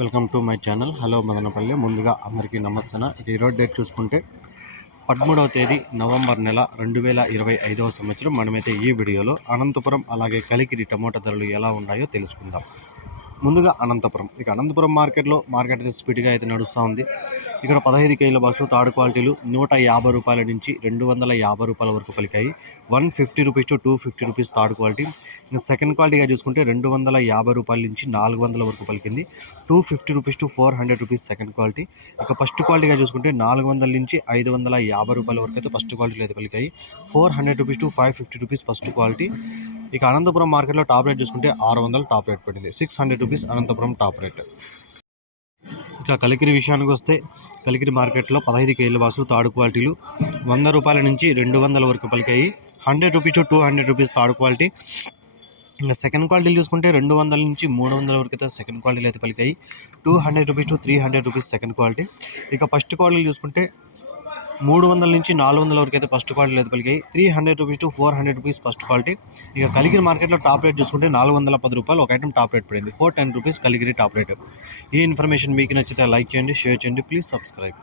Welcome to my channel. Hello Madanapalle. ముందుగా అందరికీ నమస్తే ఇక ఈరోజు డేట్ చూసుకుంటే పదమూడవ తేదీ నవంబర్ నెల రెండు వేల ఇరవై ఐదవ సంవత్సరం. మనమైతే ఈ వీడియోలో అనంతపురం అలాగే కలికిరి టమోటా ధరలు ఎలా ఉన్నాయో తెలుసుకుందాం. ముందుగా అనంతపురం. ఇక అనంతపురం మార్కెట్లో మార్కెట్ అయితే స్పీడ్గా అయితే నడుస్తూ ఉంది. ఇక్కడ పదహైదు కేజీల బస్సులు థర్డ్ క్వాలిటీలు నూట యాభై రూపాయల నుంచి రెండు వందల యాభై రూపాయల వరకు పలికాయి. One fifty rupees to two fifty rupees third quality. ఇంకా సెకండ్ క్వాలిటీగా చూసుకుంటే రెండు వందల యాభై రూపాయల నుంచి నాలుగు వందల వరకు పలికింది. Two fifty rupees to four hundred rupees second quality. ఇక ఫస్ట్ క్వాలిటీగా చూసుకుంటే నాలుగు వందల నుంచి ఐదు వందల యాభై రూపాయల వరకు అయితే ఫస్ట్ క్వాలిటీలో అయితే పలికాయి. Four hundred rupees to five fifty rupees first quality. ఇక అనంతపురం మార్కెట్లో టాప్ రేట్ చూసుకుంటే ఆరు వందలు టాప్ రేట్ పడింది. Six hundred rupees Anantapuram top rate. ఇక కలికిరి విషయానికి వస్తే కలికిరి మార్కెట్లో పదహైదు కేజీల బాసులు తాడు క్వాలిటీలు వంద రూపాయల నుంచి రెండు వందల వరకు పలికాయి. Hundred rupees to two hundred rupees third quality. ఇంకా సెకండ్ క్వాలిటీలు చూసుకుంటే రెండు వందల నుంచి మూడు వందల వరకు అయితే సెకండ్ క్వాలిటీలు అయితే పలికాయి. Two hundred rupees to three hundred rupees second quality. ఇక ఫస్ట్ క్వాలిటీలు చూసుకుంటే మూడు వందల నుంచి నాలుగు వందల వరకు అయితే ఫస్ట్ క్వాలిటీ అయితే పలికాయి three hundred rupees to four hundred rupees first quality ఇక కలిగిరి మార్కెట్లో టాప్ రేట్ చూసుకుంటే నాలుగు వందల పది రూపాయలు ఒక ఐటమ్ టాప్ రేట్ పడింది. Four ten rupees Kaligiri top rate ఈ ఇన్ఫర్మేషన్ మీకు నచ్చితే లైక్ చేయండి షేర్ చేయండి. Please subscribe